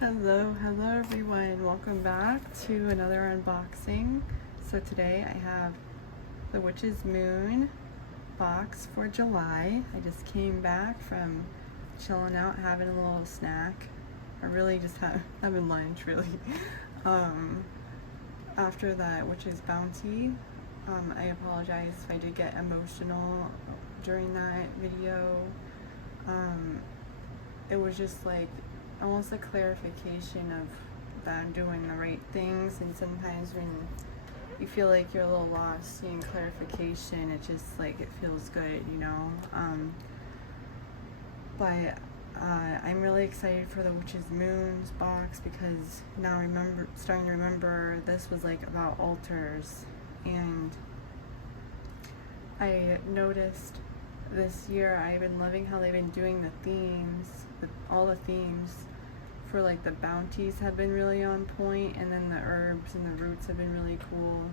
Hello everyone. Welcome back to another unboxing. So today I have the Witch's Moon box for July. I just came back from chilling out, having a little snack, or really just having lunch really. After that Witch's Bounty, I apologize if I did get emotional during that video. It was just like almost a clarification of that I'm doing the right things, and sometimes when you feel like you're a little lost, seeing clarification, it just like it feels good, you know. But I'm really excited for the Witch's Moons box because now starting to remember this was like about altars, and I noticed this year I've been loving how they've been doing the themes, all the themes for like the bounties have been really on point, and then the herbs and the roots have been really cool.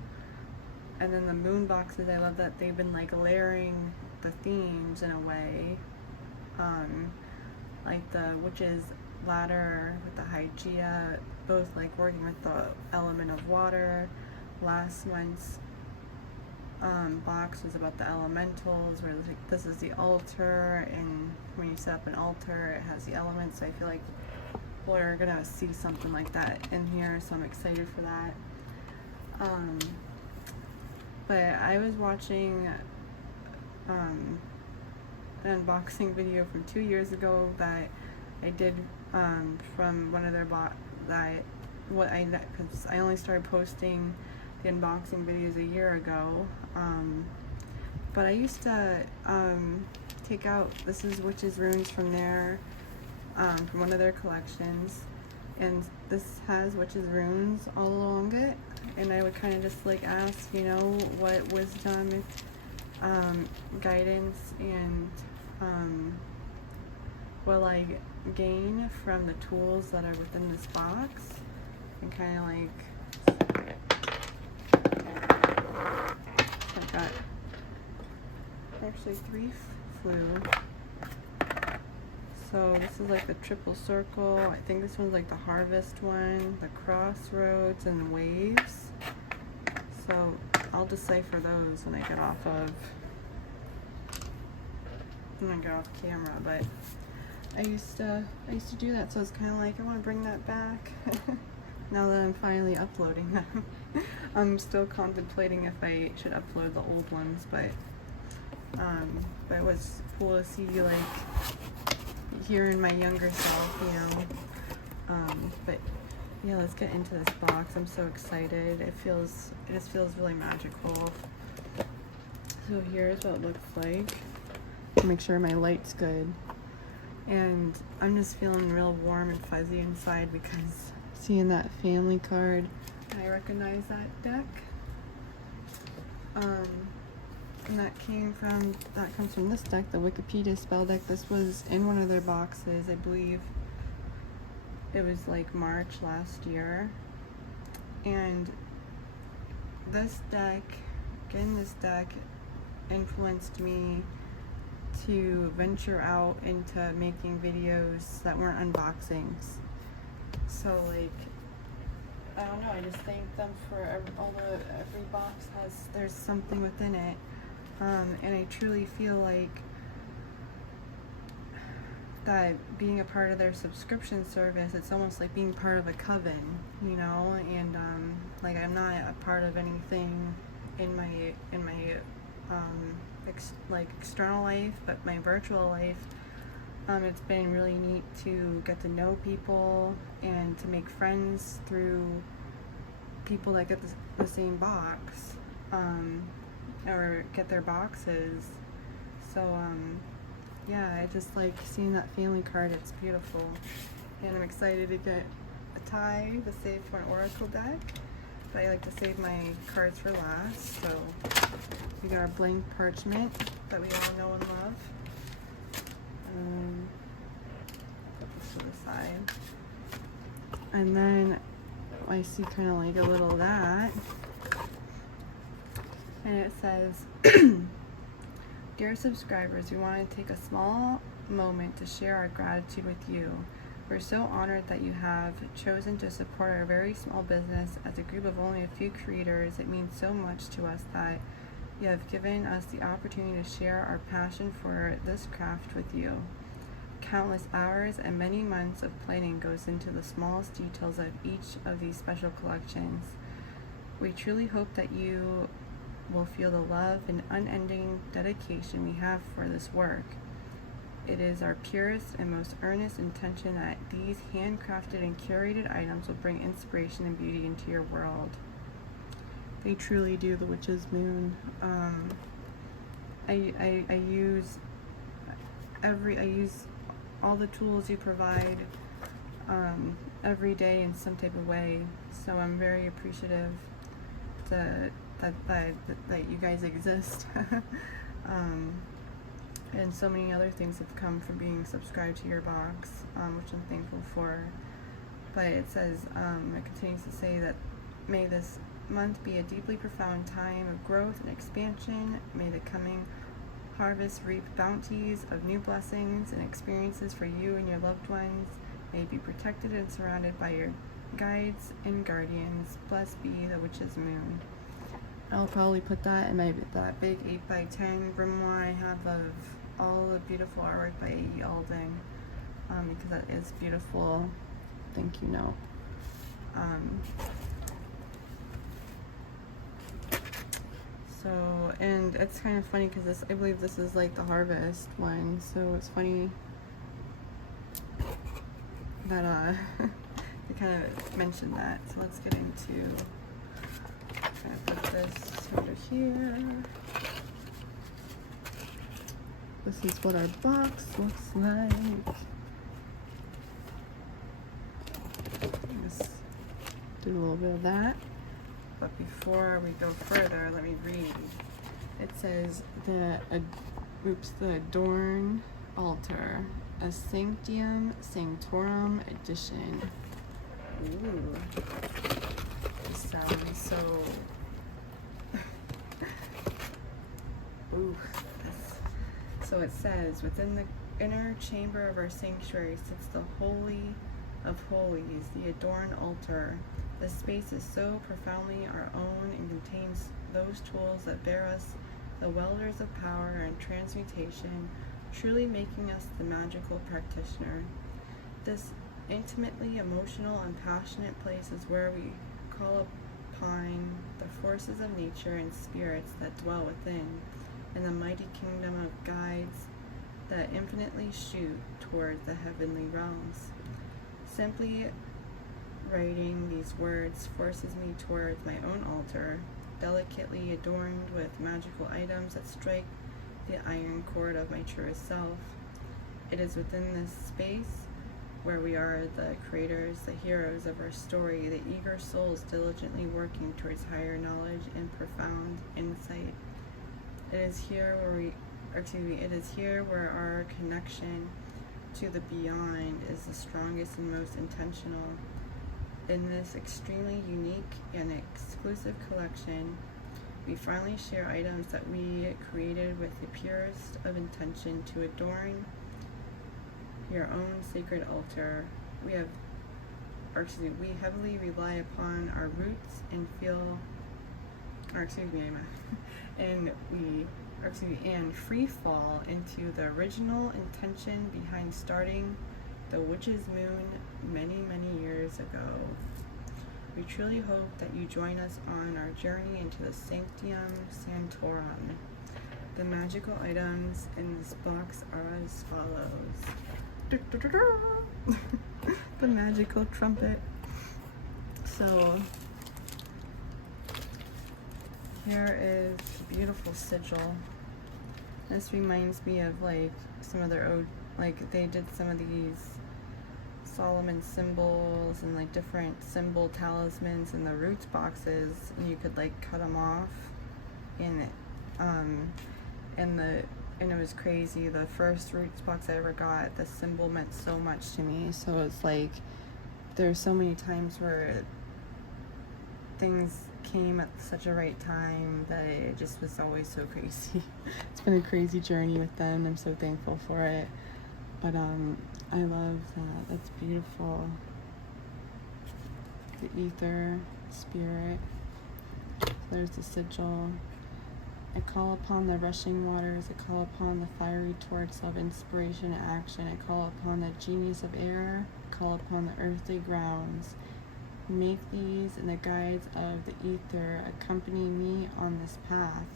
And then the moon boxes, I love that they've been like layering the themes in a way. Like the witch's ladder with the Hygeia, both like working with the element of water. Last month's box was about the elementals, where like this is the altar, and when you set up an altar it has the elements, so I feel like we're gonna see something like that in here, so I'm excited for that. But I was watching an unboxing video from 2 years ago that I did from one of their because I only started posting the unboxing videos a year ago, but I used to take out, this is Witch's Runes from there, from one of their collections, and this has Witch's Runes all along it, and I would kind of just like ask, you know, what wisdom, guidance, and what I gain from the tools that are within this box, and kind of like, I've got actually 3 flew. So this is like the triple circle. I think this one's like the harvest one, the crossroads, and the waves. So I'll decipher those when I get off camera. But I used to do that, so it's kind of like I want to bring that back. Now that I'm finally uploading them. I'm still contemplating if I should upload the old ones, but it was cool to see like hearing my younger self, you know. But yeah, let's get into this box. I'm so excited. It just feels really magical. So here's what it looks like. Make sure my light's good. And I'm just feeling real warm and fuzzy inside because seeing that family card, I recognize that deck. And that comes from this deck, the Wikipedia spell deck. This was in one of their boxes, I believe it was like March last year. And this deck influenced me to venture out into making videos that weren't unboxings. So like, I don't know, I just thank them for every box there's something within it. And I truly feel like that being a part of their subscription service, it's almost like being part of a coven, you know. And like, I'm not a part of anything in my external life, but my virtual life, it's been really neat to get to know people and to make friends through people that get the same box, or get their boxes. So yeah, I just like seeing that family card. It's beautiful, and I'm excited to get a tie to save for an oracle deck, but I like to save my cards for last. So we got our blank parchment that we all know and love. Put this to the side, and then I see kind of like a little of that, and it says, "Dear subscribers, we want to take a small moment to share our gratitude with you. We're so honored that you have chosen to support our very small business. As a group of only a few creators, it means so much to us that you have given us the opportunity to share our passion for this craft with you. Countless hours and many months of planning goes into the smallest details of each of these special collections. We truly hope that you will feel the love and unending dedication we have for this work. It is our purest and most earnest intention that these handcrafted and curated items will bring inspiration and beauty into your world. They truly do, the witch's moon. I use all the tools you provide every day in some type of way. So I'm very appreciative that you guys exist. And so many other things have come from being subscribed to your box, which I'm thankful for. But it says, it continues to say that may this month be a deeply profound time of growth and expansion. May the coming harvest reap bounties of new blessings and experiences for you and your loved ones. May be protected and surrounded by your guides and guardians. Blessed be the witch's moon. I'll probably put that in that big 8x10 grimoire I have of all the beautiful artwork by A.E. Alden, because that is beautiful. Thank you, no. So, and it's kind of funny because I believe this is like the harvest one, so it's funny that they kind of mentioned that. So let's get into, I'm gonna put this over here. This is what our box looks like. Just do a little bit of that. But before we go further, let me read. It says the Adorned Altar, a Sanctum Sanctorum edition. Ooh, this sounds so. Ooh. So it says, within the inner chamber of our sanctuary sits the Holy of Holies, the Adorned Altar. The space is so profoundly our own and contains those tools that bear us the welders of power and transmutation, truly making us the magical practitioner. This intimately emotional and passionate place is where we call upon the forces of nature and spirits that dwell within, and the mighty kingdom of guides that infinitely shoot toward the heavenly realms. Simply writing these words forces me towards my own altar, delicately adorned with magical items that strike the iron chord of my truest self. It is within this space where we are the creators, the heroes of our story, the eager souls diligently working towards higher knowledge and profound insight. It is here where our connection to the beyond is the strongest and most intentional. In this extremely unique and exclusive collection, we finally share items that we created with the purest of intention to adorn your own sacred altar. We heavily rely upon our roots and and free fall into the original intention behind starting the Witch's Moon many, many years ago. We truly hope that you join us on our journey into the Sanctum Sanctorum. The magical items in this box are as follows. The magical trumpet. So here is a beautiful sigil. This reminds me of like some of their they did some of these Solomon symbols and like different symbol talismans in the roots boxes, and you could like cut them off and it was crazy. The first roots box I ever got, the symbol meant so much to me. So it's like there's so many times where things came at such a right time that it just was always so crazy. It's been a crazy journey with them. I'm so thankful for it. But I love that. That's beautiful. The ether, spirit. There's the sigil. I call upon the rushing waters. I call upon the fiery torch of inspiration and action. I call upon the genius of air. I call upon the earthly grounds. Make these and the guides of the ether accompany me on this path.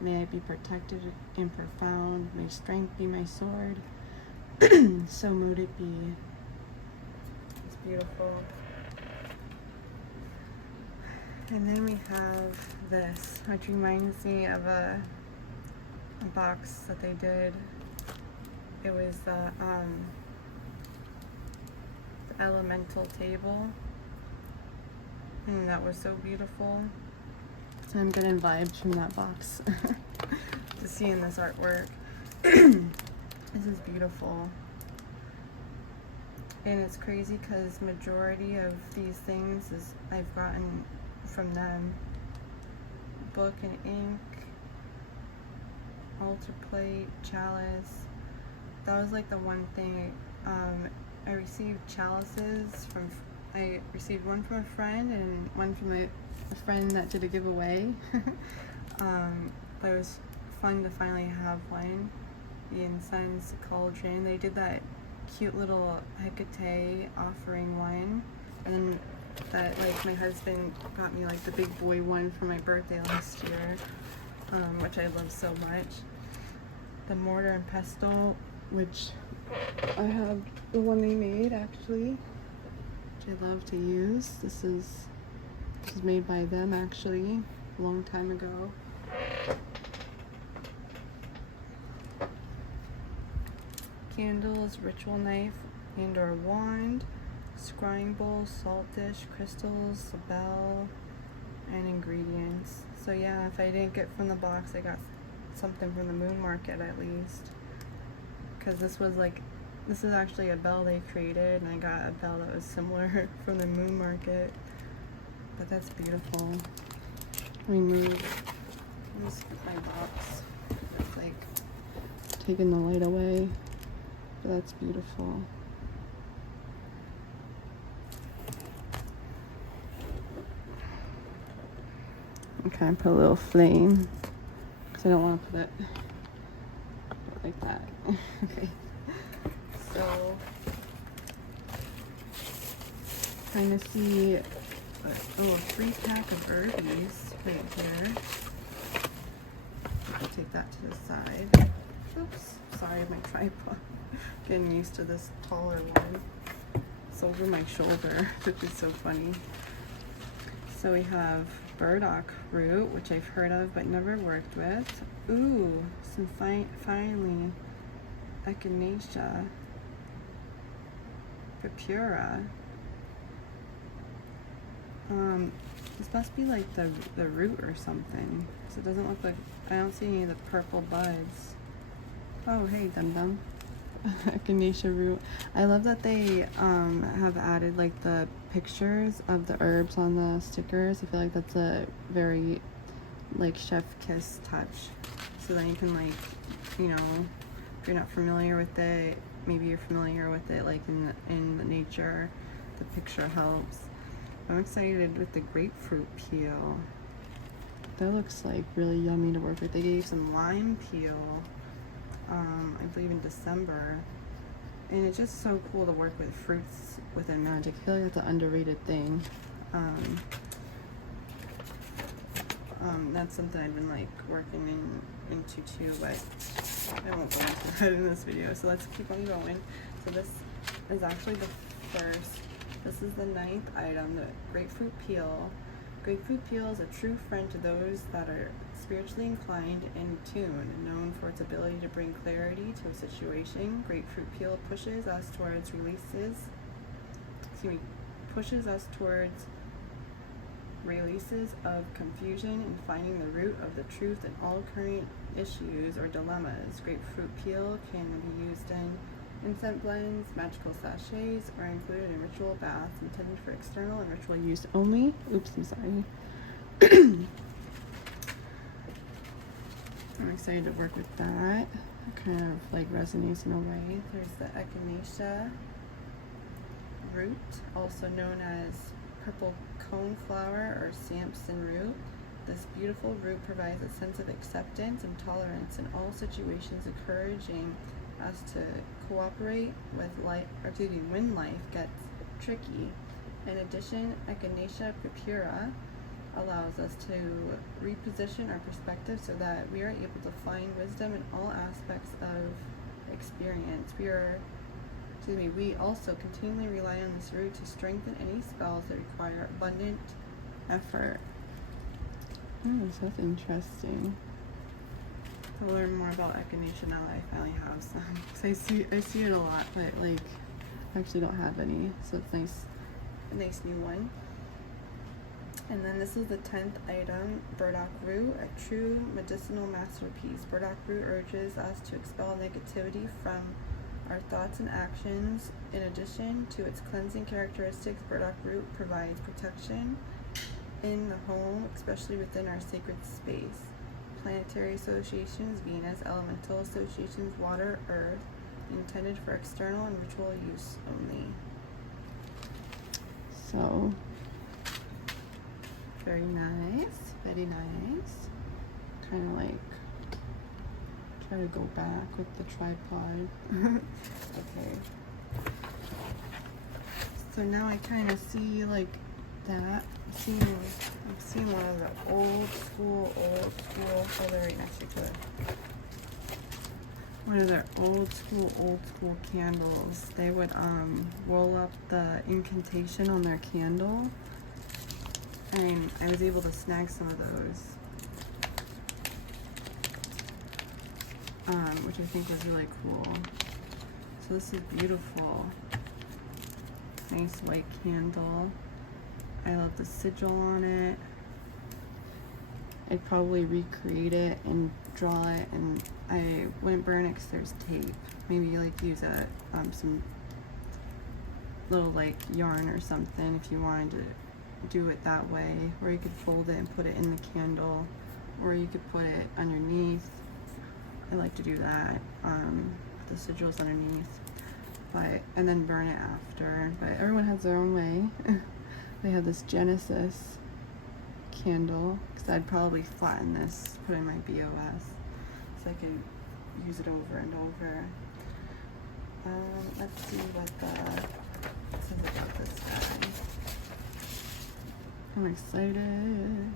May I be protected and profound. May strength be my sword. So mote it be. It's beautiful. And then we have this, which reminds me of a box that they did. It was the elemental table. And that was so beautiful. So I'm getting vibes from that box to seeing this artwork. This is beautiful. And it's crazy because majority of these things is I've gotten from them. Book and ink, altar plate, chalice. That was like the one thing. I received chalices from, I received one from a friend and one from a friend that did a giveaway. But it was fun to finally have one. The incense cauldron. They did that cute little Hecate offering one, and then that, like, my husband got me like the big boy one for my birthday last year, which I love so much. The mortar and pestle, which I have the one they made actually, which I love to use. This is made by them actually a long time ago. Candles, ritual knife and or wand, scrying bowl, salt dish, crystals, a bell, and ingredients. So yeah, if I didn't get from the box, I got something from the moon market at least. Because this is actually a bell they created, and I got a bell that was similar from the moon market. But that's beautiful. Let me skip my box. It's like taking the light away. But that's beautiful. Okay, I put a little flame because I don't want to put it like that. Okay. So, kind of see a 3-pack of herbies right here. I'll take that to the side. Oops, sorry, my tripod. Getting used to this taller one. It's over my shoulder, which is so funny. So we have burdock root, which I've heard of but never worked with. Ooh, some finely echinacea, purpura. This must be like the root or something, because it doesn't look like, I don't see any of the purple buds. Oh, hey, Dum Dum. Echinacea root. I love that they have added like the pictures of the herbs on the stickers. I feel like that's a very like chef kiss touch. So then you can, like, you know, if you're not familiar with it, maybe you're familiar with it like in the nature. The picture helps. I'm excited with the grapefruit peel. That looks like really yummy to work with. They gave some lime peel, I believe in December. And it's just so cool to work with fruits within magic. I feel like that's an underrated thing. That's something I've been like working into too, but I won't go into that in this video. So let's keep on going. So this is actually the first. This is the 9th item, the grapefruit peel. Grapefruit peel is a true friend to those that are spiritually inclined and tuned, known for its ability to bring clarity to a situation. Grapefruit peel pushes us towards releases of confusion and finding the root of the truth in all current issues or dilemmas. Grapefruit peel can be used in incense blends, magical sachets, or included in ritual baths intended for external and ritual use only. Oops, I'm sorry. I'm excited to work with that. It kind of like resonates in a way. There's the echinacea root, also known as purple coneflower or Samson root. This beautiful root provides a sense of acceptance and tolerance in all situations, encouraging us to cooperate with life, when life gets tricky. In addition, echinacea purpura allows us to reposition our perspective so that we are able to find wisdom in all aspects of experience. We also continually rely on this root to strengthen any spells that require abundant effort. Oh, so that's interesting. To learn more about echinacea now that I finally have some. Because I see it a lot, but like I actually don't have any. So it's nice, a nice new one. And then this is the 10th item, burdock root, a true medicinal masterpiece. Burdock root urges us to expel negativity from our thoughts and actions. In addition to its cleansing characteristics, burdock root provides protection in the home, especially within our sacred space. Planetary associations, Venus, elemental associations, water, earth, intended for external and ritual use only. So, very nice, very nice. Kind of like try to go back with the tripod. Okay. So now I kind of see like that. I'm seeing one of the old school, oh, they're right next to each other. One of their old school candles. They would roll up the incantation on their candle, and I was able to snag some of those, which I think was really cool. So this is beautiful. Nice white candle. I love the sigil on it. I'd probably recreate it and draw it, and I wouldn't burn it because there's tape. Maybe like use a some little like yarn or something if you wanted to do it that way, or you could fold it and put it in the candle, or you could put it underneath. I like to do that. The sigils underneath, and then burn it after. But everyone has their own way. I have this Genesis candle, because I'd probably flatten this, put in my BOS, so I can use it over and over. Let's see what this is about this guy. I'm excited.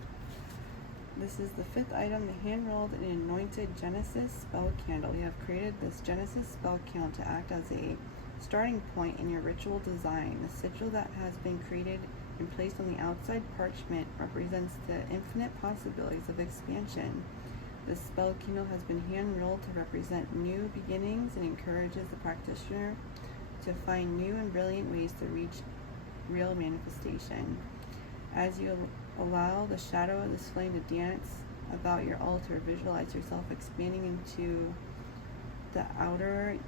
This is the 5th item, the hand-rolled and anointed Genesis spell candle. We have created this Genesis spell candle to act as a starting point in your ritual design. The sigil that has been created and placed on the outside parchment represents the infinite possibilities of expansion. This spell candle has been hand-rolled to represent new beginnings and encourages the practitioner to find new and brilliant ways to reach real manifestation. As you allow the shadow of this flame to dance about your altar, visualize yourself expanding into the outer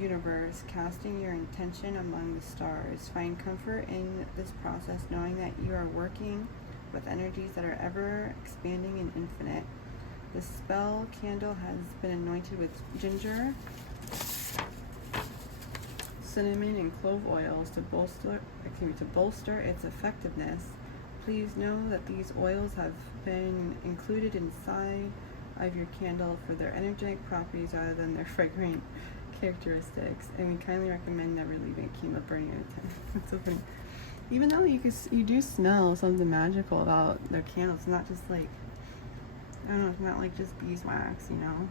universe, casting your intention among the stars. Find comfort in this process, knowing that you are working with energies that are ever expanding and infinite. The spell candle has been anointed with ginger, cinnamon, and clove oils to bolster its effectiveness. Please know that these oils have been included inside of your candle for their energetic properties rather than their fragrant characteristics, and we kindly recommend never leaving a candle burning at a time. It's so funny. Even though you do smell something magical about their candles, it's not just like, I don't know, it's not like just beeswax, you know?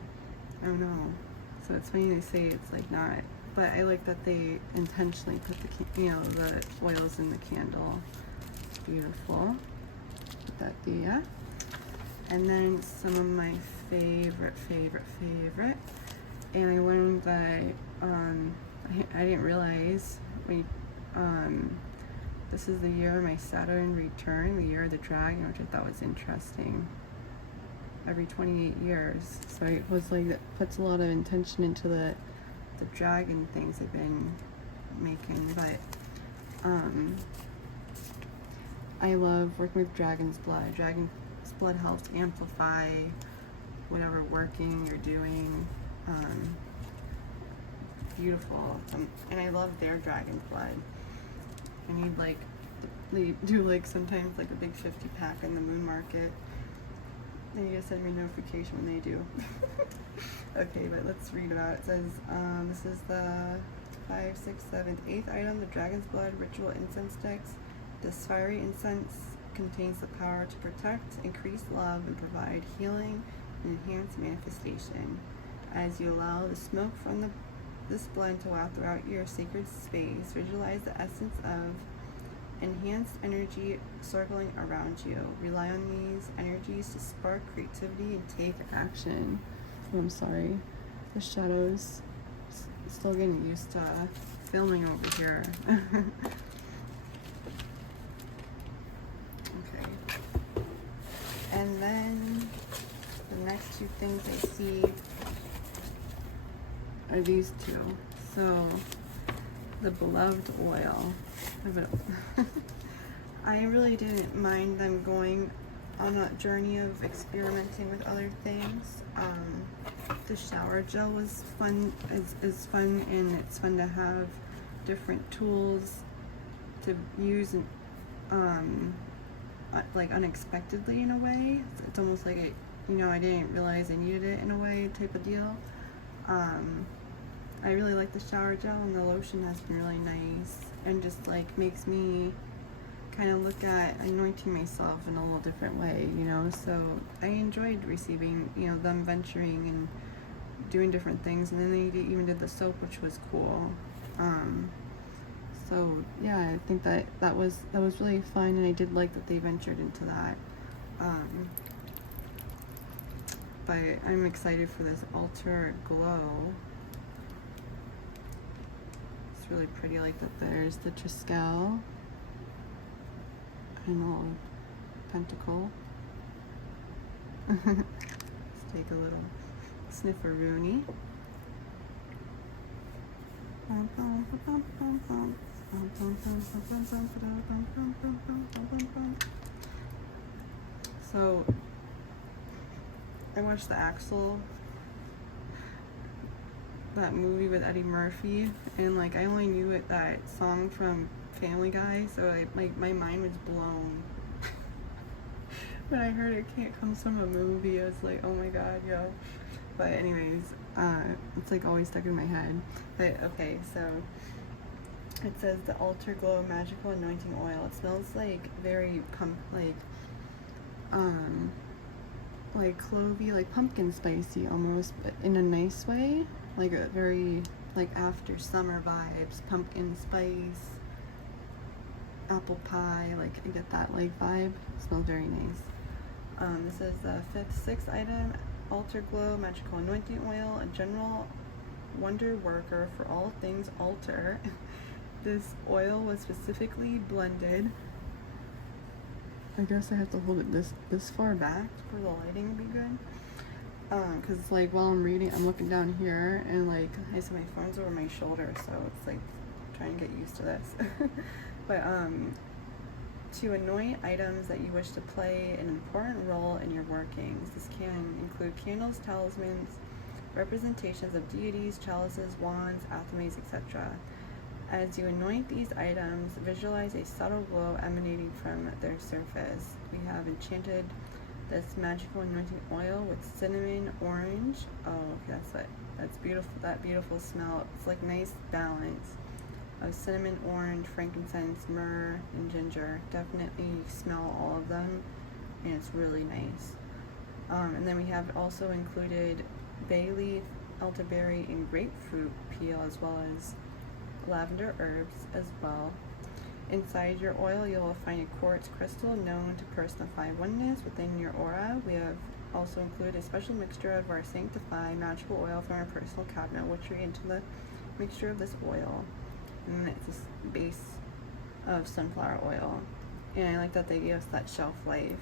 I don't know. So it's funny they say it's like not, but I like that they intentionally put the oils in the candle. It's beautiful. Put that there. And then some of my favorite. And I learned that I didn't realize this is the year of my Saturn return, the year of the dragon, which I thought was interesting. Every 28 years, so it was like that puts a lot of intention into the dragon things I've been making. But I love working with dragon's blood. Dragon's blood helps amplify whatever working you're doing. Beautiful. And I love their dragon's blood. I need like, they do like sometimes like a big 50 pack in the Moon Market. They need to send me a notification when they do. Okay, but let's read about it. It says, this is the 5th, 6th, 7th, 8th item, the dragon's blood ritual incense sticks. This fiery incense contains the power to protect, increase love, and provide healing and enhance manifestation. As you allow the smoke from this blend to waft throughout your sacred space, visualize the essence of enhanced energy circling around you. Rely on these energies to spark creativity and take action. Oh, I'm sorry. The shadows. Still getting used to filming over here. Okay. And then the next two things I see are these two. So the beloved oil. I really didn't mind them going on a journey of experimenting with other things. The shower gel was fun, is fun, and it's fun to have different tools to use, like unexpectedly in a way. It's almost like I didn't realize I needed it in a way type of deal. I really like the shower gel, and the lotion has been really nice and just like makes me kind of look at anointing myself in a little different way, so I enjoyed receiving, them venturing and doing different things, and then they even did the soap, which was cool. So yeah, I think that was really fun, and I did like that they ventured into that. But I'm excited for this Altar Glow. It's really pretty. Like that. There's the Triskel and a little pentacle. Let's take a little snifferoonie. So I watched the Axel, that movie with Eddie Murphy, and like I only knew that song from Family Guy, so my mind was blown. When I heard it comes from a movie, I was like, oh my god, yo. But anyways, it's like always stuck in my head. But okay, so it says the Altar Glow Magical Anointing Oil. It smells like very like clovey, like pumpkin spicy almost, but in a nice way. Like a very like after summer vibes, pumpkin spice, apple pie, like I get that like vibe. It smells very nice. This is the 5th, 6th item, Altar Glow Magical Anointing Oil, a general wonder worker for all things altar. This oil was specifically blended. I guess I have to hold it this far back for the lighting to be good. Cause like while I'm reading, I'm looking down here, and like I said, my phone's over my shoulder, so it's like trying to get used to this. But to anoint items that you wish to play an important role in your workings. This can include candles, talismans, representations of deities, chalices, wands, athames, etc. As you anoint these items, visualize a subtle glow emanating from their surface. We have enchanted this magical anointing oil with cinnamon, orange. Oh, that's beautiful. That beautiful smell. It's like nice balance of cinnamon, orange, frankincense, myrrh, and ginger. Definitely smell all of them, and it's really nice. And then we have also included bay leaf, elderberry, and grapefruit peel, as well as lavender herbs as well. Inside your oil, you'll find a quartz crystal known to personify oneness within your aura. We have also included a special mixture of our Sanctify magical oil from our personal cabinet, which we into the mixture of this oil. And it's this base of sunflower oil. And I like that they gave us that shelf life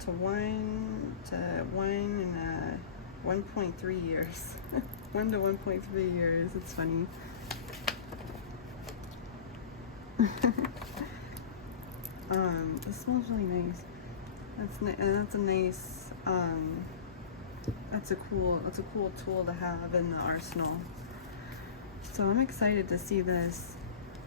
to 1.3 years. 1 to 1.3 years. It's funny. This smells really nice. That's a nice That's a cool tool to have in the arsenal. So I'm excited to see this,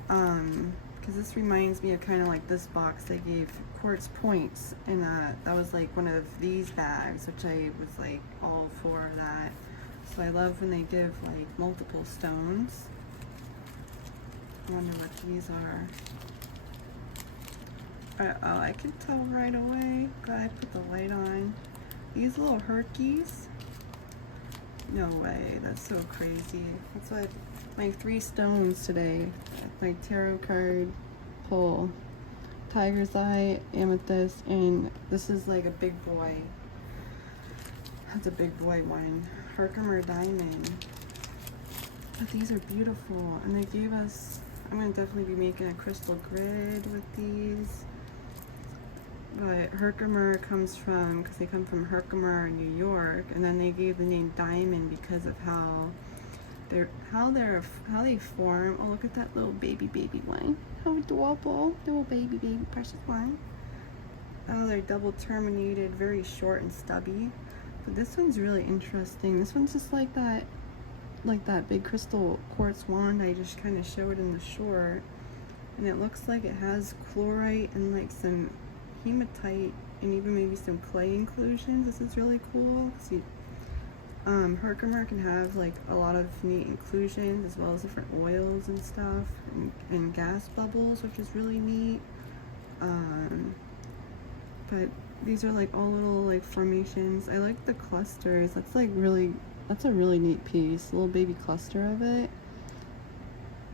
because this reminds me of kind of like this box they gave quartz points, and that was like one of these bags, which I was like all for that. So I love when they give like multiple stones. I wonder what these are. Oh, I can tell right away. Glad I put the light on. These little herkies. No way, that's so crazy. That's what my 3 stones today. My tarot card pull. Tiger's Eye, Amethyst, and this is like a big boy. That's a big boy one. Herkimer Diamond. But these are beautiful, and they gave us, I'm gonna definitely be making a crystal grid with these. But Herkimer comes from, because they come from Herkimer, New York, and then they gave the name Diamond because of how they form. Oh, look at that little baby one. How adorable, little baby precious one. Oh, they're double terminated, very short and stubby. But this one's really interesting. This one's just like that big crystal quartz wand I just kind of showed in the short, and it looks like it has chlorite and like some hematite and even maybe some clay inclusions. This is really cool. See, Herkimer can have like a lot of neat inclusions as well as different oils and stuff, and gas bubbles, which is really neat. But these are like all little like formations. I like the clusters. That's a really neat piece. A little baby cluster of it.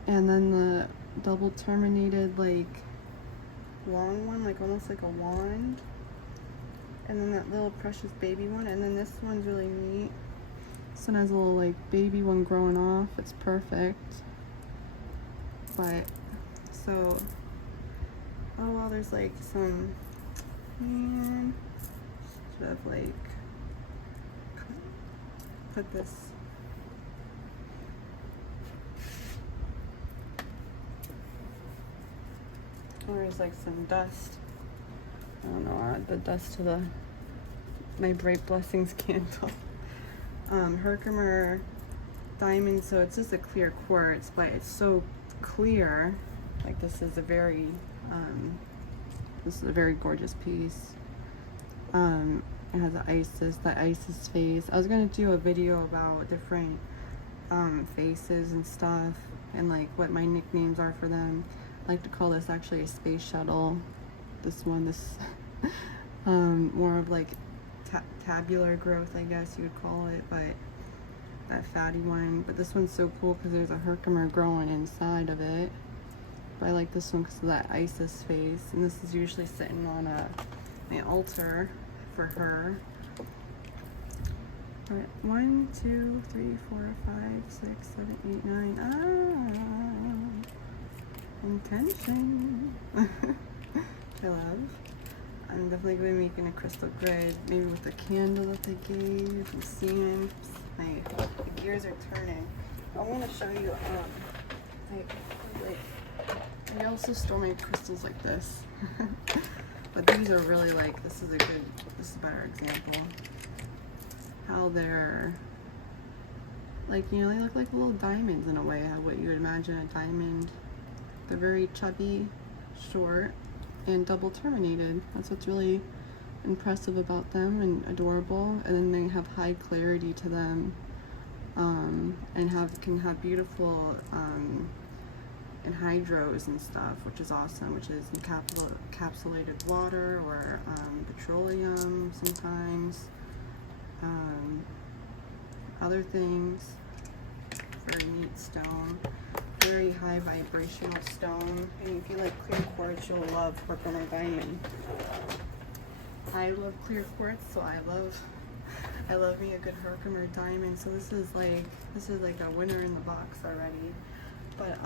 And then the double terminated like long one, like almost like a wand, and then that little precious baby one, and then this one's really neat. This one has a little like baby one growing off. It's perfect. But so, oh well, there's like some, man, should have like put this. Oh, there's like some dust. I don't know, I'll add the dust to my Bright Blessings candle. Herkimer Diamond, so it's just a clear quartz, but it's so clear. Like this is a very gorgeous piece. It has that Isis face. I was gonna do a video about different faces and stuff, and like what my nicknames are for them. I like to call this actually a space shuttle. This more of like tabular growth, I guess you would call it, but that fatty one. But this one's so cool because there's a Herkimer growing inside of it. But I like this one because of that Isis face, and this is usually sitting on my altar for her. All right, 1, 2, 3, 4, 5, 6, 7, 8, 9. Intention. I love. I'm definitely going to be making a crystal grid, maybe with the candle that they gave. I'm seeing the gears are turning. I want to show you. I also store my crystals like this, but these are really like, this is a better example. How they're like, you know, they look like little diamonds in a way. How what you would imagine a diamond. They're very chubby, short, and double terminated. That's what's really impressive about them and adorable. And then they have high clarity to them, and can have beautiful anhydrous and stuff, which is awesome. Which is encapsulated water or petroleum sometimes. Other things. Very neat stone. Very high vibrational stone, and if you like clear quartz, you'll love Herkimer Diamond. I love clear quartz, so I love me a good Herkimer Diamond. So this is like a winner in the box already. But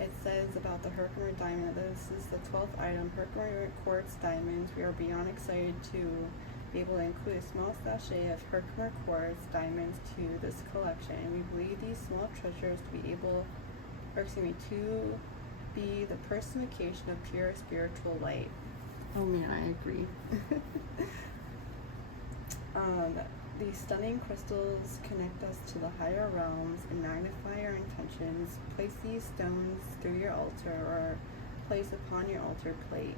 it says about the Herkimer Diamond, this is the 12th item, Herkimer Quartz Diamonds. We are beyond excited to be able to include a small sachet of Herkimer Quartz Diamonds to this collection. We believe these small treasures to be the personification of pure spiritual light. Oh man, I agree. These stunning crystals connect us to the higher realms and magnify our intentions. Place these stones through your altar or place upon your altar plate.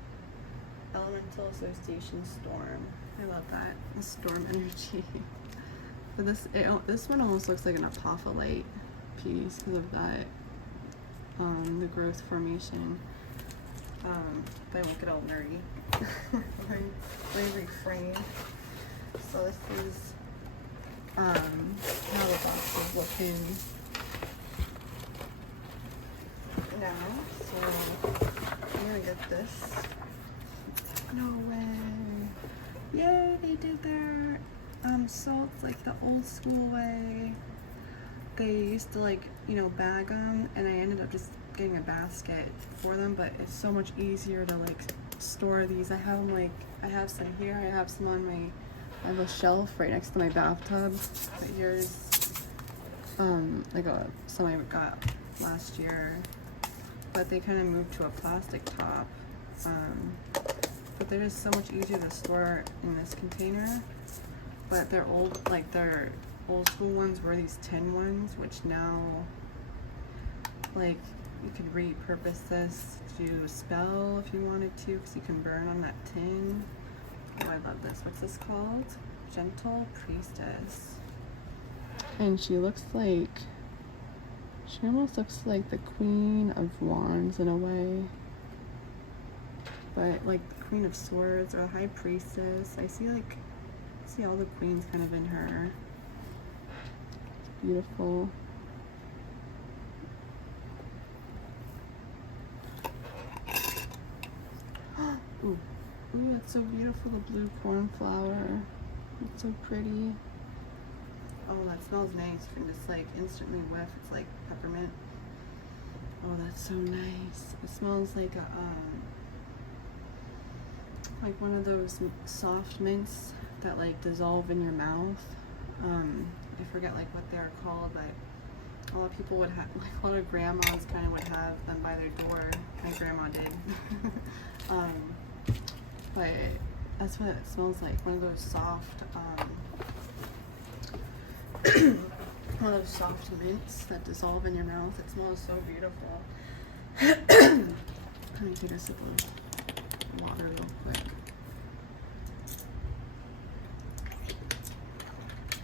Elemental Association Storm. I love that. The storm energy. But this one almost looks like an apophyllite piece because of that, the growth formation. But I won't get all nerdy. Let me reframe. So this is how the box is looking now. So I'm gonna get this. No way! Yay! They did their salts like the old school way. They used to bag them, and I ended up just getting a basket for them. But it's so much easier to store these. I have them I have some here. I have some on I have a shelf right next to my bathtub. But here's some I got last year, but they kind of moved to a plastic top. But they're just so much easier to store in this container. But their old school ones were these tin ones, which now you could repurpose this to do a spell if you wanted to, because you can burn on that tin. Oh, I love this. What's this called? Gentle Priestess. And she almost looks like the Queen of Wands in a way. But like the Queen of Swords or the High Priestess. I see all the queens kind of in her. It's beautiful. Ooh. Ooh, that's so beautiful, the blue cornflower. It's so pretty. Oh, that smells nice. You can just instantly whiff. It's like peppermint. Oh, that's so nice. It smells like one of those soft mints that dissolve in your mouth. I forget what they're called, but a lot of people would have, a lot of grandmas kind of would have them by their door. My grandma did. But that's what it smells like. One of those soft, one of those soft mints that dissolve in your mouth. It smells so beautiful. Let me take a sip of water real quick.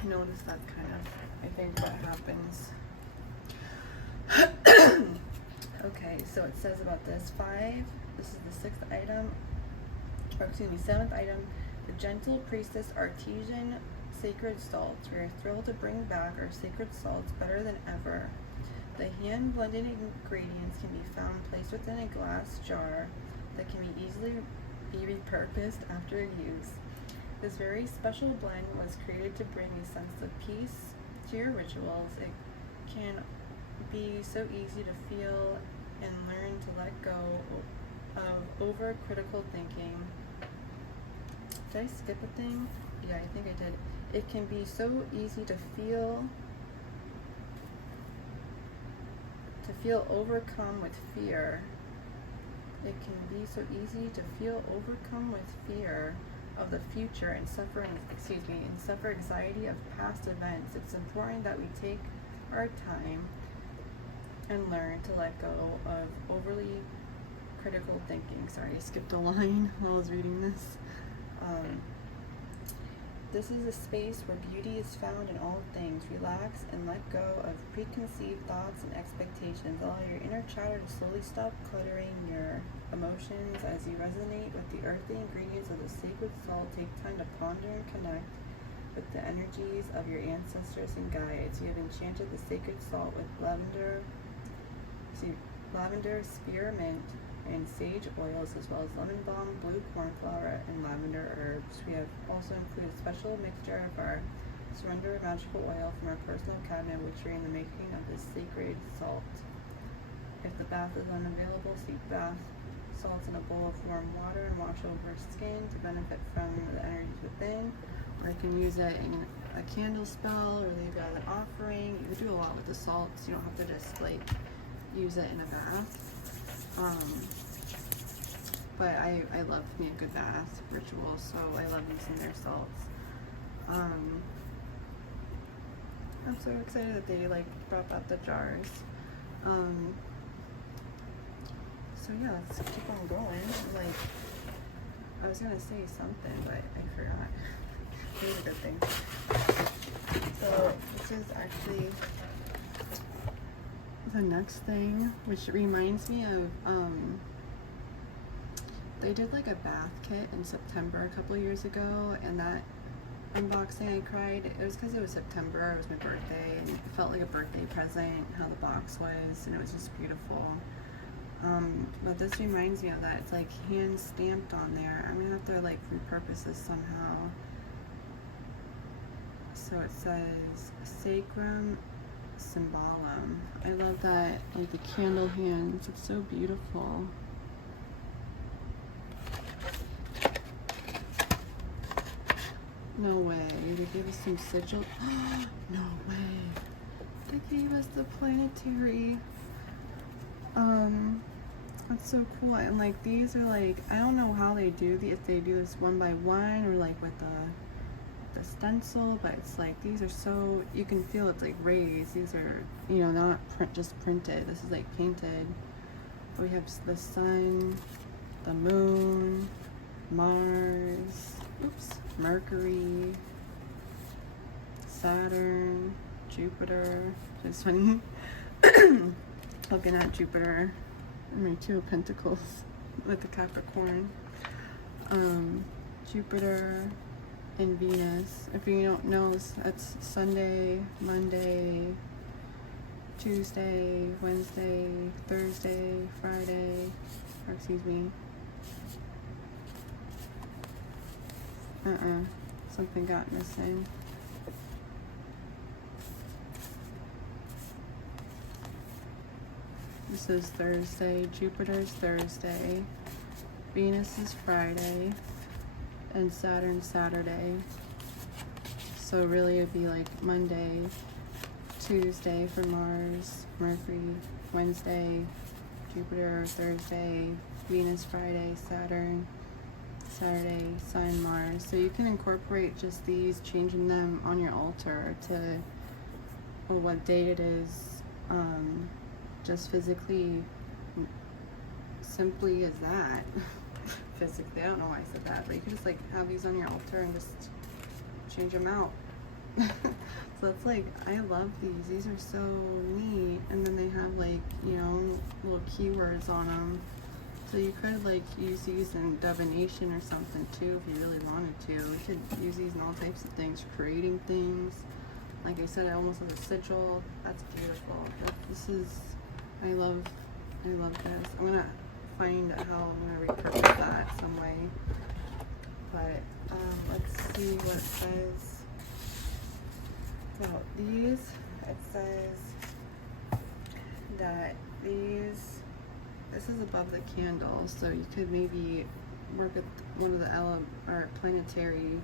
I noticed that's kind of, I think, what happens. Okay, so it says about this 5. This is the 6th item. Or excuse me, 7th item, the Gentle Priestess Artesian Sacred Salts. We are thrilled to bring back our sacred salts better than ever. The hand-blended ingredients can be found placed within a glass jar that can be easily repurposed after use. This very special blend was created to bring a sense of peace to your rituals. It can be so easy to feel and learn to let go of overcritical thinking. Did I skip a thing? Yeah, I think I did. It can be so easy to feel overcome with fear. It can be so easy to feel overcome with fear of the future and suffer anxiety of past events. It's important that we take our time and learn to let go of overly critical thinking. Sorry, I skipped a line while I was reading this. This is a space where beauty is found in all things. Relax and let go of preconceived thoughts and expectations. Allow your inner chatter to slowly stop cluttering your emotions as you resonate with the earthly ingredients of the sacred salt. Take time to ponder and connect with the energies of your ancestors and guides. You have enchanted the sacred salt with lavender, spearmint, and sage oils, as well as lemon balm, blue cornflower, and lavender herbs. We have also included a special mixture of our surrender magical oil from our personal cabinet, which are in the making of this sacred salt. If the bath is unavailable, seek bath salts in a bowl of warm water and wash over skin to benefit from the energies within. Or you can use it in a candle spell, or leave it as an offering. You can do a lot with the salts. You don't have to just use it in a bath. But I love me a good bath ritual, so I love using their salts. I'm so excited that they like brought out the jars. So yeah, let's keep on going. Like, I was gonna say something, but I forgot. It was a good thing. So this is actually the next thing, which reminds me of they did like a bath kit in September a couple years ago, and that unboxing I cried. It was because it was September, it was my birthday, and it felt like a birthday present, how the box was, and it was just beautiful. But this reminds me of that. It's like hand stamped on there. I'm gonna have to like repurpose this somehow. So it says Sacrum Symbolum. I love that, like the candle hands. It's so beautiful. No way. They gave us some sigil. No way. They gave us the planetary. That's so cool. And like these are like, I don't know how they do the, if they do this one by one or like with the stencil, but it's like these are so, you can feel it's like raised. These are, you know, not just printed. This is like painted. We have the sun, the moon, Mars, Mercury, Saturn, Jupiter. It's funny looking at Jupiter and my two of Pentacles with the Capricorn. Jupiter and Venus. If you don't know, that's Sunday, Monday, Tuesday, Wednesday, Thursday, Friday, or excuse me. Something got missing. This is Thursday. Jupiter's Thursday. Venus is Friday. And Saturn Saturday. So really it'd be like Monday, Tuesday for Mars, Mercury, Wednesday, Jupiter, Thursday, Venus, Friday, Saturn, Saturday, Sun, Mars. So you can incorporate just these, changing them on your altar to what day it is, just physically, simply as that. Physically, I don't know why I said that, but you can just like have these on your altar and just change them out. So that's like, I love these. These are so neat. And then they have like, you know, little keywords on them. So you could like use these in divination or something too if you really wanted to. You could use these in all types of things, creating things. Like I said, I almost have a sigil. That's beautiful. But this is, I love this. I'm gonna find how I'm gonna repurpose that some way. But let's see what it says about these. It says that this is above the candle, so you could maybe work with one of the planetary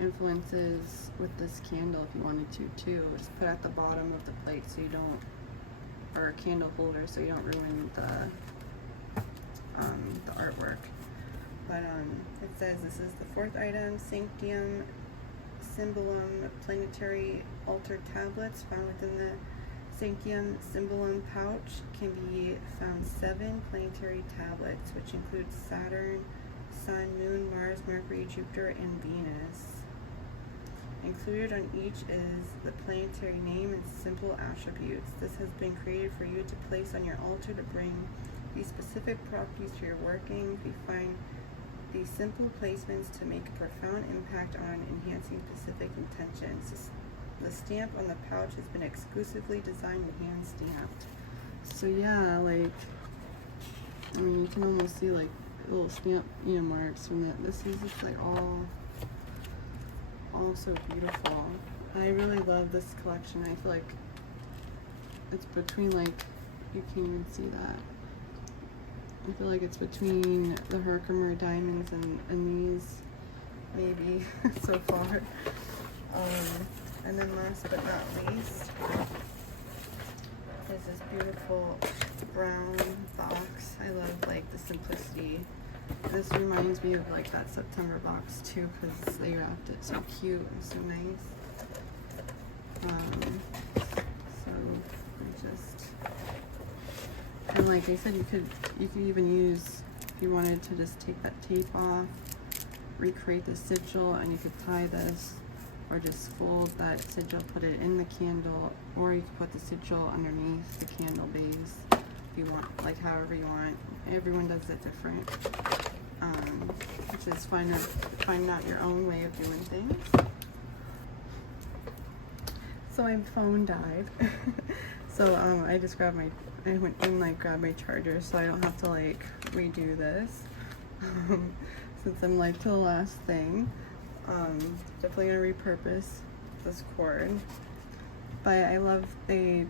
influences with this candle if you wanted to too. Just put it at the bottom of the plate so you don't, or a candle holder, so you don't ruin the artwork. But it says this is the fourth item, Sanctum Symbolum planetary altar tablets found within the Sanctum Symbolum pouch. Can be found 7 planetary tablets, which include Saturn, Sun, Moon, Mars, Mercury, Jupiter, and Venus. Included on each is the planetary name and simple attributes. This has been created for you to place on your altar to bring these specific properties to your working. We find these simple placements to make a profound impact on enhancing specific intentions. The stamp on the pouch has been exclusively designed and hand stamped. So yeah, like, I mean, you can almost see like little stamp, you know, marks from that. This is just like all so beautiful. I really love this collection. I feel like it's between, like, you can't even see that. I feel like it's between the Herkimer diamonds and these, maybe, so far. And then last but not least is this beautiful brown box. I love like the simplicity This reminds me of like that September box too, because they wrapped it so cute and so nice. So I just, and like I said, you could even use, if you wanted to just take that tape off, recreate the sigil, and you could tie this, or just fold that sigil, put it in the candle, or you could put the sigil underneath the candle base if you want, like however you want. Everyone does it different. Just find out your own way of doing things. So my phone died. So I just I went and like grabbed my charger so I don't have to like redo this. Since I'm like to the last thing. Definitely gonna repurpose this cord. But I love I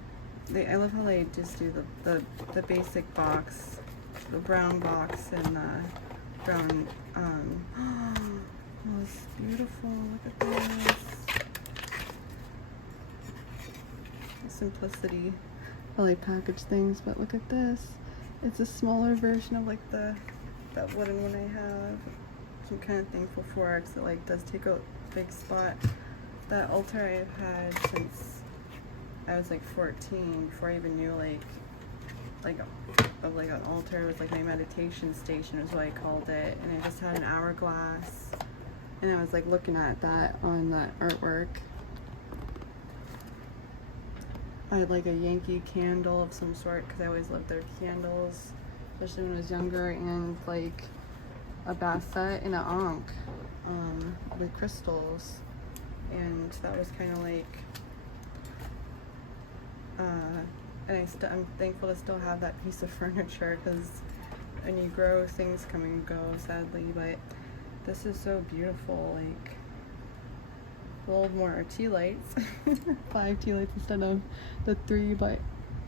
love how they just do the basic box, the brown box, and brown oh, it's beautiful. Look at this. The simplicity. I like package things, but look at this. It's a smaller version of like that wooden one I have. I'm kind of thankful for because it like does take a big spot. That altar I've had since I was like 14, before I even knew like an altar. It was like my meditation station is what I called it, and I just had an hourglass, and I was like looking at that on that artwork. I had like a Yankee candle of some sort because I always loved their candles, especially when I was younger, and like a bath set and an ankh with crystals, and that was kind of like and I'm thankful to still have that piece of furniture, because when you grow, things come and go, sadly. But this is so beautiful. Like a little more tea lights. 5 tea lights instead of the 3, but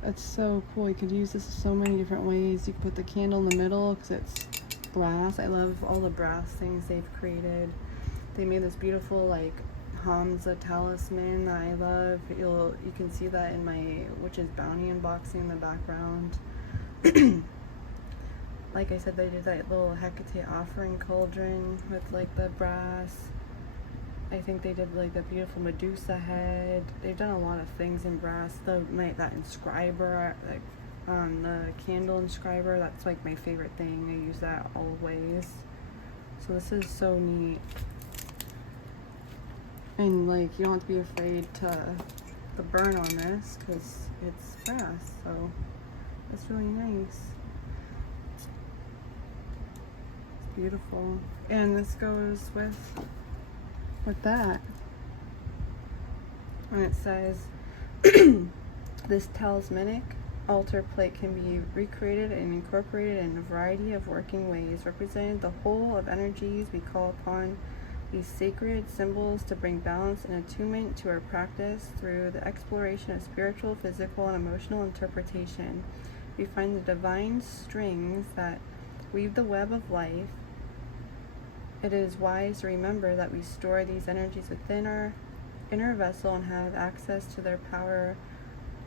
it's so cool. You could use this in so many different ways. You could put the candle in the middle because it's brass. I love all the brass things they've created. They made this beautiful like Hamza talisman that I love. You can see that in my Witch's Bounty unboxing in the background. Like I said, they did that little Hecate offering cauldron with like the brass. I think they did like the beautiful Medusa head. They've done a lot of things in brass. That inscriber, like the candle inscriber, that's like my favorite thing. I use that always. So this is so neat. And like you don't have to be afraid to burn on this because it's brass. So it's really nice. It's beautiful. And this goes with that. And it says this talismanic altar plate can be recreated and incorporated in a variety of working ways, representing the whole of energies. We call upon these sacred symbols to bring balance and attunement to our practice through the exploration of spiritual, physical, and emotional interpretation. We find the divine strings that weave the web of life. It is wise to remember that we store these energies within our inner vessel and have access to their power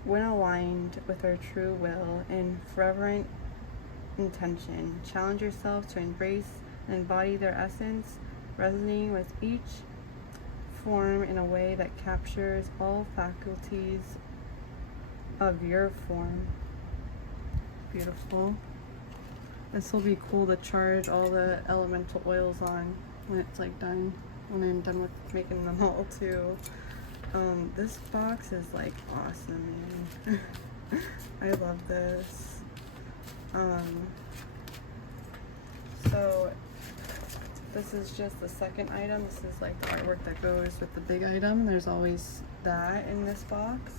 when aligned with our true will and fervent intention. Challenge yourself to embrace and embody their essence, resonating with each form in a way that captures all faculties of your form. Beautiful. This will be cool to charge all the elemental oils on when it's like done, when I'm done with making them all too. This box is like awesome, man. I love this. So this is just the second item. This is like the artwork that goes with the big item. There's always that in this box.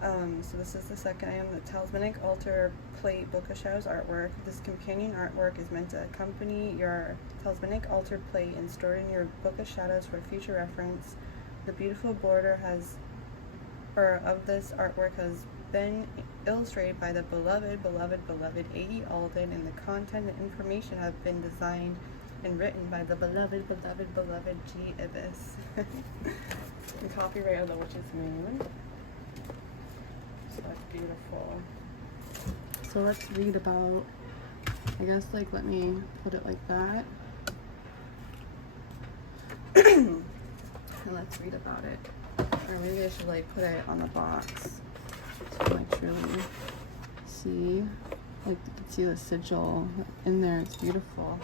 So this is the second item, the talismanic altar plate book of shadows artwork. This companion artwork is meant to accompany your talismanic altar plate and stored in your book of shadows for future reference. The beautiful border of this artwork has been illustrated by the beloved A.E. Alden, and the content and information have been designed and written by the beloved G. Ibis. And copyright of the Witch's Moon. So that's beautiful. So let's read about I guess, like, let me put it like that. And let's read about it. Or maybe I should, like, put it on the box to, like, truly see. Like, you can see the sigil in there. It's beautiful.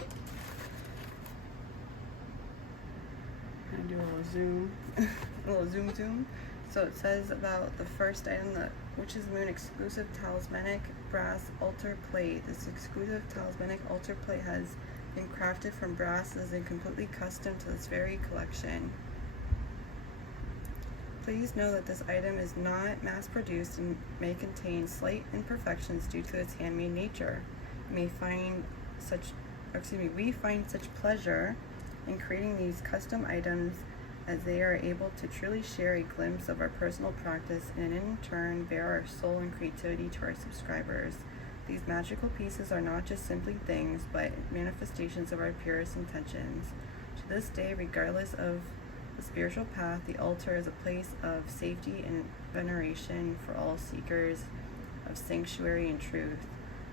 I do a little zoom. A little zoom. So it says about the first item, the Witch's Moon exclusive talismanic brass altar plate. This exclusive talismanic altar plate has been crafted from brass and is completely custom to this very collection. Please know that this item is not mass-produced and may contain slight imperfections due to its handmade nature. We find such pleasure in creating these custom items as they are able to truly share a glimpse of our personal practice and in turn bear our soul and creativity to our subscribers. These magical pieces are not just simply things, but manifestations of our purest intentions. To this day, regardless of the spiritual path, the altar is a place of safety and veneration for all seekers of sanctuary and truth.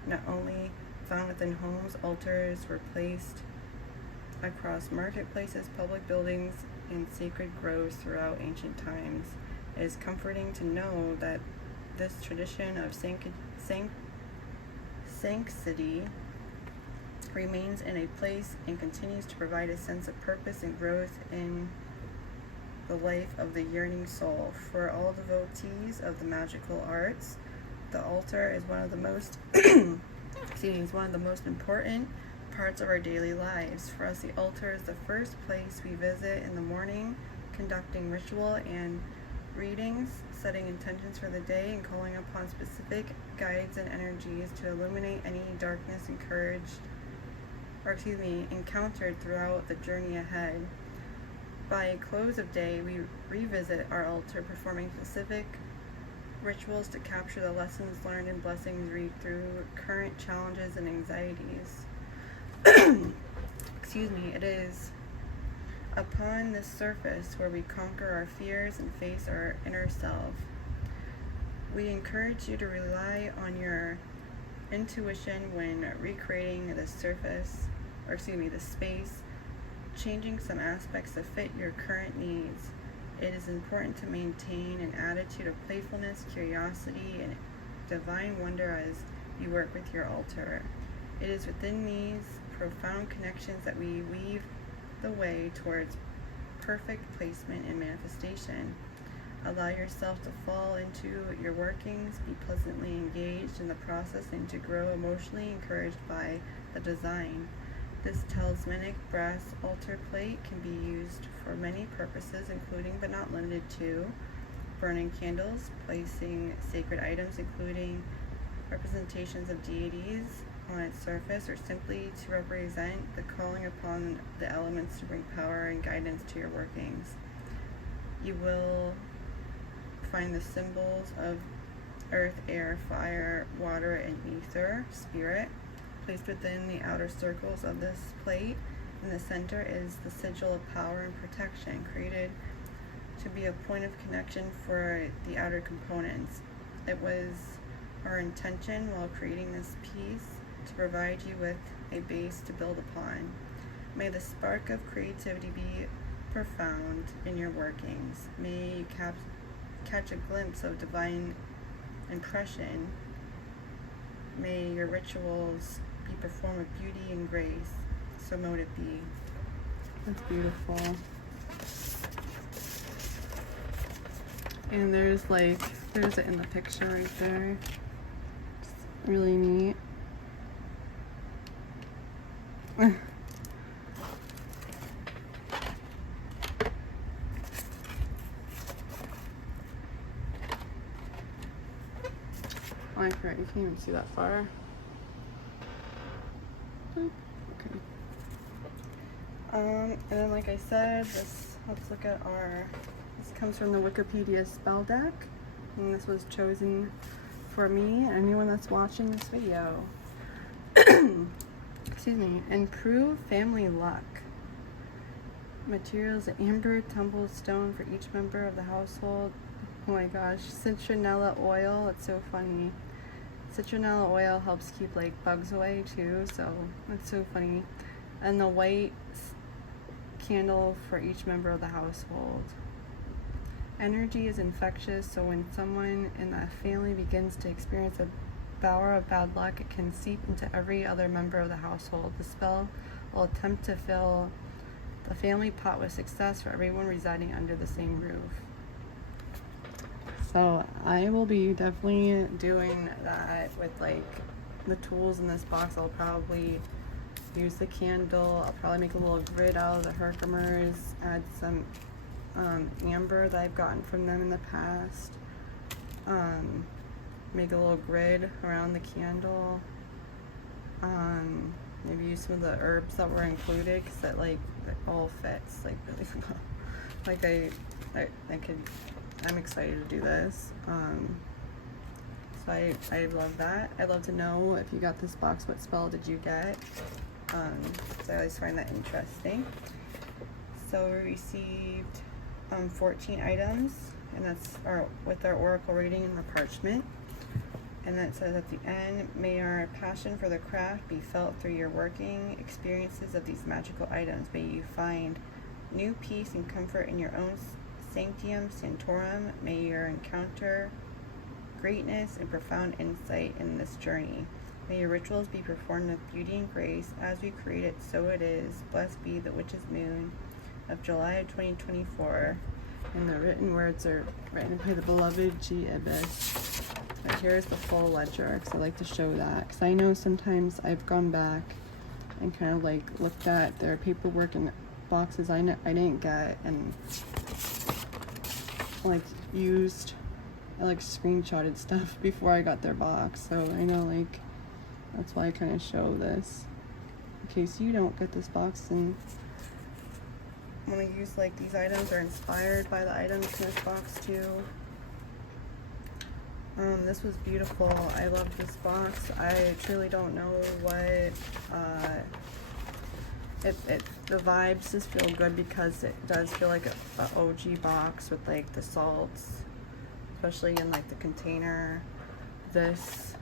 Not only found within homes, altars were placed across marketplaces, public buildings, and sacred groves throughout ancient times. It is comforting to know that this tradition of sanctity remains in a place and continues to provide a sense of purpose and growth in the life of the yearning soul. For all devotees of the magical arts, the altar is one of the most important parts of our daily lives. For us, the altar is the first place we visit in the morning, conducting ritual and readings, setting intentions for the day, and calling upon specific guides and energies to illuminate any darkness encountered throughout the journey ahead. By close of day, we revisit our altar, performing specific rituals to capture the lessons learned and blessings read through current challenges and anxieties. It is upon this surface where we conquer our fears and face our inner self. We encourage you to rely on your intuition when recreating the space, changing some aspects to fit your current needs. It is important to maintain an attitude of playfulness, curiosity, and divine wonder as you work with your altar. It is within these profound connections that we weave the way towards perfect placement and manifestation. Allow yourself to fall into your workings, be pleasantly engaged in the process, and to grow emotionally encouraged by the design. This talismanic brass altar plate can be used for many purposes, including but not limited to burning candles, placing sacred items, including representations of deities, on its surface, or simply to represent the calling upon the elements to bring power and guidance to your workings. You will find the symbols of earth, air, fire, water, and ether, spirit, placed within the outer circles of this plate. In the center is the sigil of power and protection, created to be a point of connection for the outer components. It was our intention while creating this piece to provide you with a base to build upon. May the spark of creativity be profound in your workings. May you catch a glimpse of divine impression. May your rituals be performed with beauty and grace. So mote it be. That's beautiful. And there's it in the picture right there. It's really neat. I forgot, you can't even see that far. Okay. And then like I said, let's look at this comes from the Wikipedia spell deck. And this was chosen for me and anyone that's watching this video. Improve family luck. Materials: amber, tumbled stone for each member of the household. Oh my gosh, citronella oil. It's so funny. citronella oil helps keep like bugs away too, so it's so funny. And the white candle for each member of the household. Energy is infectious, so when someone in that family begins to experience a bower of bad luck, it can seep into every other member of the household. The spell will attempt to fill the family pot with success for everyone residing under the same roof. So I will be definitely doing that with like the tools in this box. I'll probably use the candle. I'll probably make a little grid out of the Herkimers, add some amber that I've gotten from them in the past. Make a little grid around the candle. Maybe use some of the herbs that were included, because that like it all fits like really well. Like I'm excited to do this. So I love that. I'd love to know if you got this box, what spell did you get? So I always find that interesting. So we received 14 items, and that's with our oracle reading in the parchment. And that says at the end, may our passion for the craft be felt through your working experiences of these magical items. May you find new peace and comfort in your own sanctum sanctorum. May you encounter greatness and profound insight in this journey. May your rituals be performed with beauty and grace. As we create it, so it is. Blessed be the witch's moon of July of 2024. And the written words are written by the beloved G. Ibis. But here's the full ledger, because I like to show that. Because I know sometimes I've gone back and kind of like looked at their paperwork and boxes I didn't get, and like I like screenshotted stuff before I got their box. So I know like that's why I kind of show this in case you don't get this box. And I'm gonna use like these items are inspired by the items in this box too. This was beautiful. I love this box. I truly don't know what the vibes just feel good, because it does feel like a OG box with like the salts, especially in like the container. This,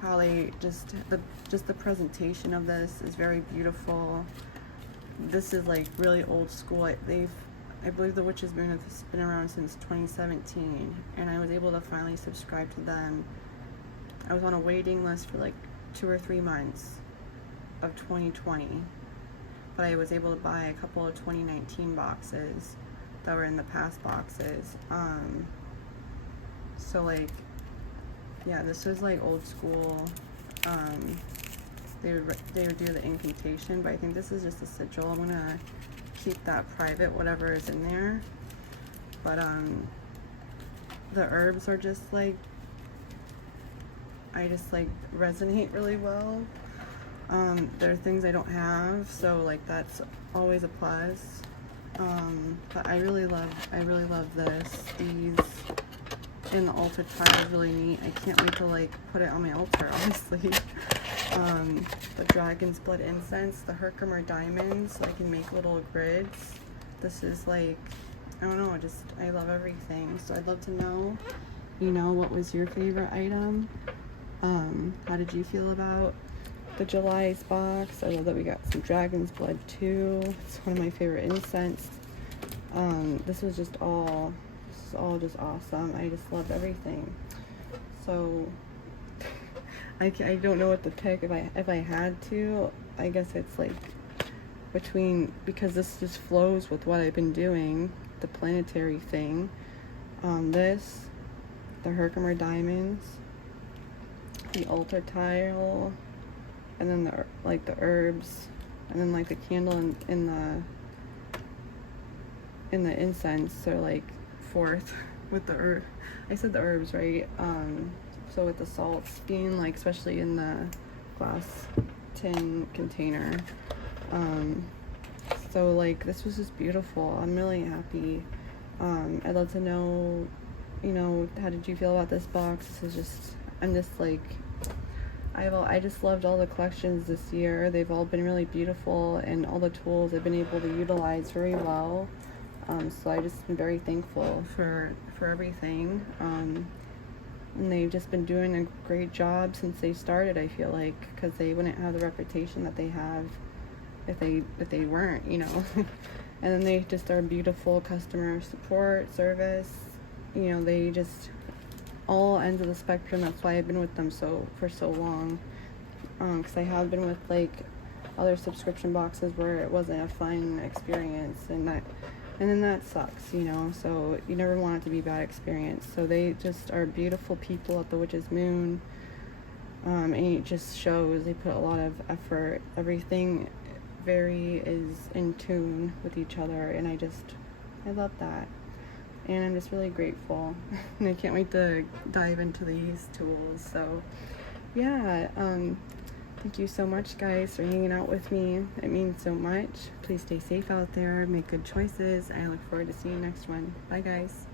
how they just the presentation of this is very beautiful. This is like really old school. I believe the Witch's Moon has been around since 2017, and I was able to finally subscribe to them. I was on a waiting list for like 2 or 3 months of 2020, but I was able to buy a couple of 2019 boxes that were in the past boxes. So like, yeah, this was like old school. They would do the incantation, but I think this is just a sigil. I'm gonna keep that private, whatever is in there. But the herbs are just like, I just like resonate really well. There are things I don't have, so like that's always a plus. But I really love this. These and the altar tile is really neat. I can't wait to like put it on my altar, honestly. The dragon's blood incense, the Herkimer diamonds, so I can make little grids. This is like, I don't know, I love everything. So I'd love to know, what was your favorite item? How did you feel about the July's box? I love that we got some dragon's blood too. It's one of my favorite incense. This is all just awesome. I just love everything. So I don't know what to pick. If I had to, I guess it's like because this just flows with what I've been doing, the planetary thing. This, the Herkimer diamonds, the altar tile, and then the herbs, and then like the candle in the incense are like fourth with the herb. I said the herbs, right? So with the salts being like, especially in the glass tin container. So like this was just beautiful. I'm really happy. I'd love to know, how did you feel about this box? This is just, I'm just like, I just loved all the collections this year. They've all been really beautiful, and all the tools I've been able to utilize very well. So I just been very thankful for everything. and they've just been doing a great job since they started. I feel like, because they wouldn't have the reputation that they have if they weren't, you know. And then they just are beautiful customer support, service. You know, they just all ends of the spectrum. That's why I've been with them for so long. Because I have been with like other subscription boxes where it wasn't a fun experience, and then that sucks, you know. So you never want it to be a bad experience. So they just are beautiful people at the Witch's Moon, and it just shows they put a lot of effort. Everything is in tune with each other, and I love that, and I'm just really grateful. And I can't wait to dive into these tools. So yeah, thank you so much, guys, for hanging out with me. It means so much. Please stay safe out there, make good choices. I look forward to seeing you next one. Bye, guys.